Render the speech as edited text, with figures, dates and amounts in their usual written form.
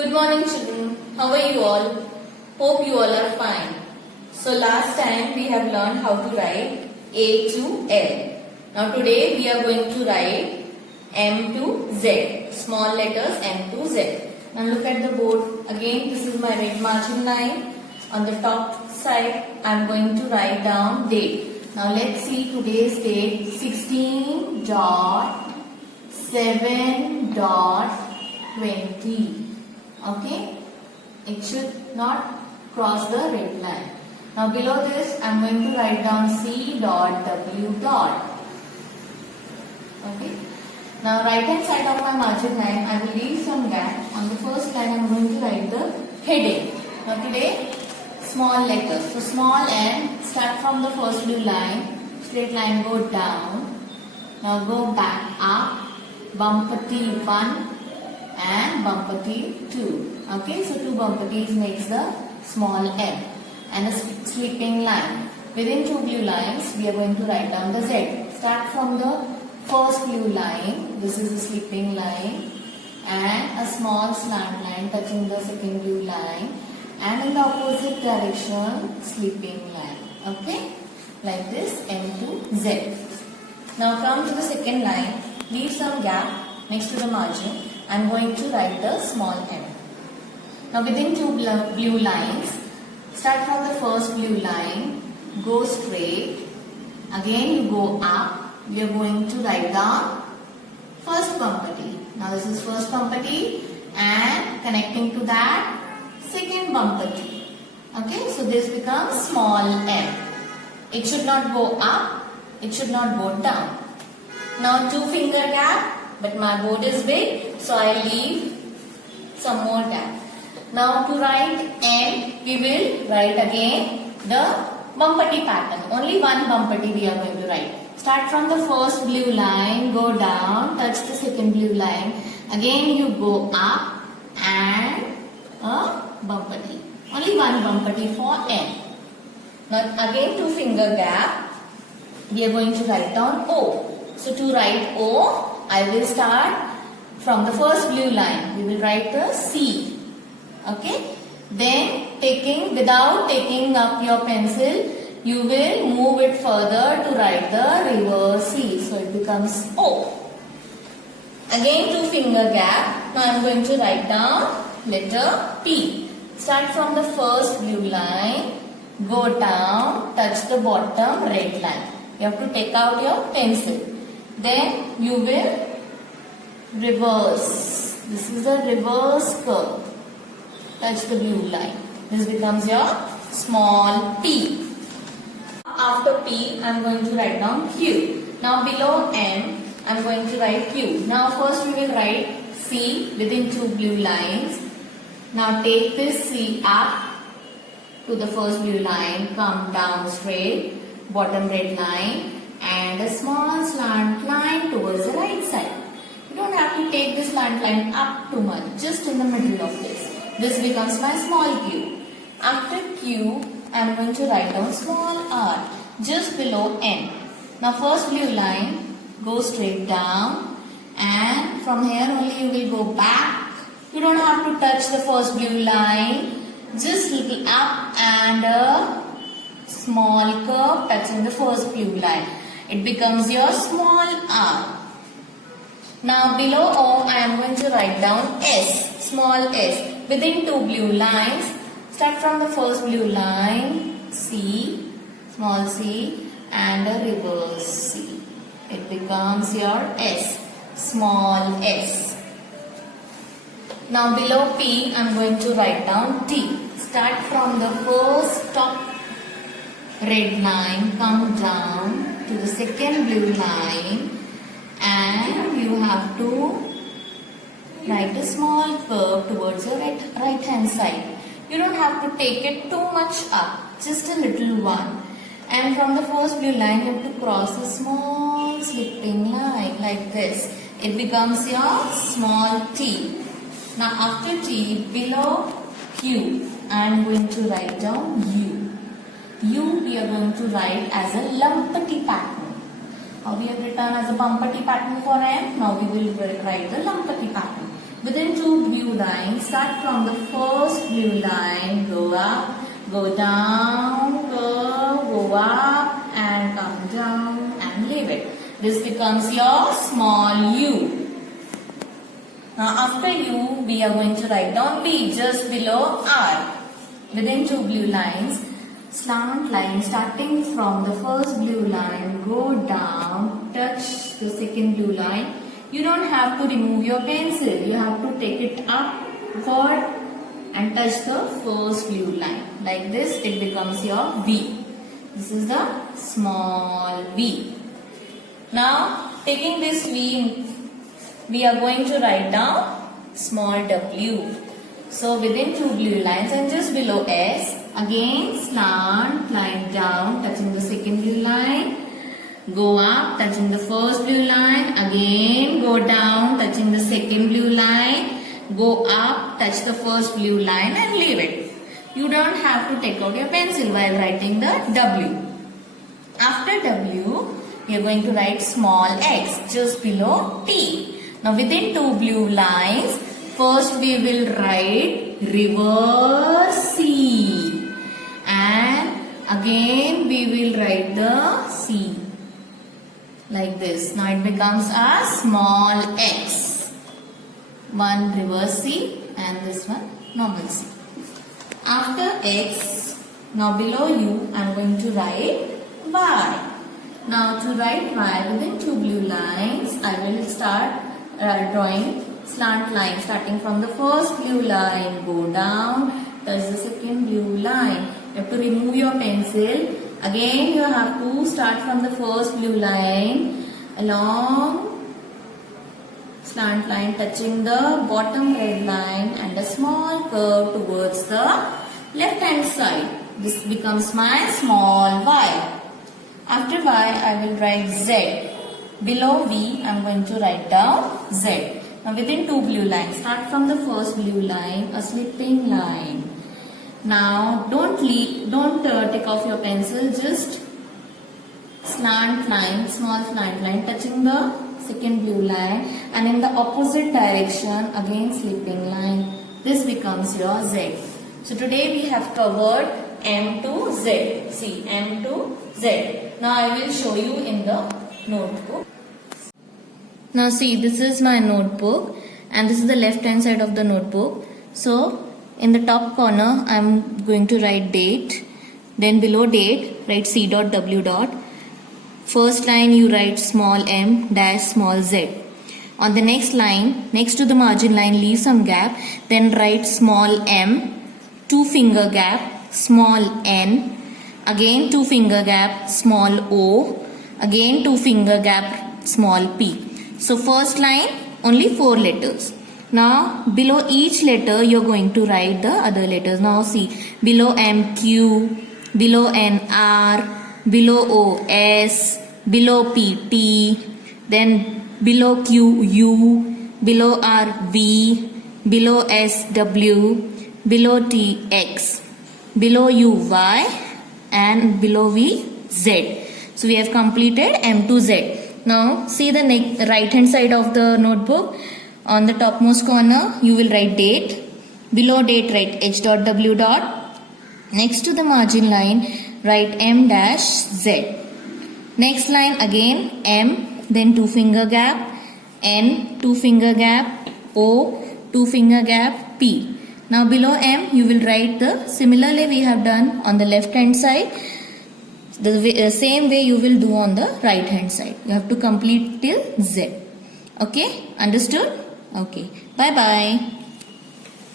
Good morning children. How are you all? Hope you all are fine. So last time we have learned how to write A to L. Now today we are going to write M to Z. Small letters M to Z. Now look at the board. Again this is my red margin line. On the top side I am going to write down date. Now let's see today's date 16.7.20. Okay, it should not cross the red line. Now below this I am going to write down C dot W dot. Okay. Now right hand side of my margin line I will leave some gap. On the first line I am going to write the heading. Now today small letters. So small n, start from the first blue line, straight line go down. Now go back up, bumper T 1 and bumper T 2. Okay, so two bumper T's makes the small m and a sweeping line. Within two blue lines we are going to write down the Z. Start from the first blue line, this is a sweeping line, and a small slant line touching the second blue line, and in the opposite direction sweeping line. Okay, like this M to Z. Now come to the second line, leave some gap next to the margin. I am going to write the small m. Now within two blue lines, start from the first blue line, go straight, again you go up, we are going to write down first bumper T. Now this is first bumper T and connecting to that second bumper T. Okay, so this becomes small m. It should not go up, it should not go down. Now two finger gap, but my board is big, so I leave some more gap. Now to write M, we will write again the bumper T pattern. Only one bumper T we are going to write. Start from the first blue line, go down, touch the second blue line. Again you go up and a bumper T. Only one bumper T for M. Now again two finger gap, we are going to write down O. So to write O, I will start from the first blue line. We will write the C. Okay. Then without taking up your pencil, you will move it further to write the reverse C. So it becomes O. Again two finger gap. Now I am going to write down letter P. Start from the first blue line, go down, touch the bottom red line. You have to take out your pencil. Then you will reverse. This is a reverse curve. Touch the blue line. This becomes your small p. After P, I am going to write down Q. Now below N, I am going to write Q. Now first we will write C within two blue lines. Now take this C up to the first blue line, come down straight, bottom red line, and a small slant line towards the right side. You don't have to take this slant line up too much, just in the middle of this. This becomes my small q. After q, I am going to write down small r, just below n. Now first blue line, go straight down, and from here only you will go back. You don't have to touch the first blue line, just little up and a small curve touching the first blue line. It becomes your small r. Now below O, I am going to write down S, small s. Within two blue lines, start from the first blue line, C, small c, and a reverse C. It becomes your S, small s. Now below P, I am going to write down T. Start from the first top red line, come down to the second blue line, and you have to write a small curve towards your right hand side. You don't have to take it too much up, just a little one. And from the first blue line you have to cross a small slipping line like this. It becomes your small t. Now after t, below q, I am going to write down u. U we are going to write as a lumpy pattern. We have written as a bumper T pattern for M. Now we will write the lumpy pattern. Within two blue lines, start from the first blue line, go up, go down, go up and come down and leave it. This becomes your small u. Now after u, we are going to write down v just below r. Within two blue lines, slant line starting from the first blue line, go down, touch the second blue line. You don't have to remove your pencil. You have to take it upward and touch the first blue line. Like this, it becomes your V. This is the small v. Now, taking this v, we are going to write down small w. So, within two blue lines and just below S, again slant line down, touching the second blue line. Go up, touching the first blue line. Again, go down, touching the second blue line. Go up, touch the first blue line and leave it. You don't have to take out your pencil while writing the W. After W, we are going to write small x just below T. Now, within two blue lines, first we will write reverse C. And again, we will write the C. Like this. Now it becomes a small x. One reverse C and this one normal C. After x, now below u, I am going to write y. Now to write y within two blue lines, I will start drawing slant line starting from the first blue line, go down, touch the second blue line. You have to remove your pencil. Again, you have to start from the first blue line, along slant line touching the bottom red line and a small curve towards the left hand side. This becomes my small y. After y, I will write z. Below v, I am going to write down z. Now within two blue lines, start from the first blue line, a slipping line. Now don't take off your pencil, just slant line, small slant line touching the second blue line and in the opposite direction again slipping line. This becomes your Z. So today we have covered M to Z. See, M to Z. Now I will show you in the notebook. Now see, this is my notebook and this is the left hand side of the notebook. So in the top corner, I am going to write date. Then below date, write C dot W dot. First line, you write small m dash small z. On the next line, next to the margin line, leave some gap. Then write small m, 2 finger gap, small n. Again 2 finger gap, small o. Again 2 finger gap, small p. So first line, only 4 letters. Now below each letter you are going to write the other letters. Now see, below M Q, below N R, below O S, below P T, then below Q U, below R V, below S W, below T X, below U Y and below V Z. So we have completed M to Z. Now see the right hand side of the notebook. On the topmost corner, you will write date. Below date, write H dot W dot. Next to the margin line, write M dash Z. Next line again M, then 2 finger gap, N, 2 finger gap, O, 2 finger gap, P. Now below M, you will write the similarly we have done on the left hand side. The same way you will do on the right hand side. You have to complete till Z. Okay, understood? Okay, bye bye.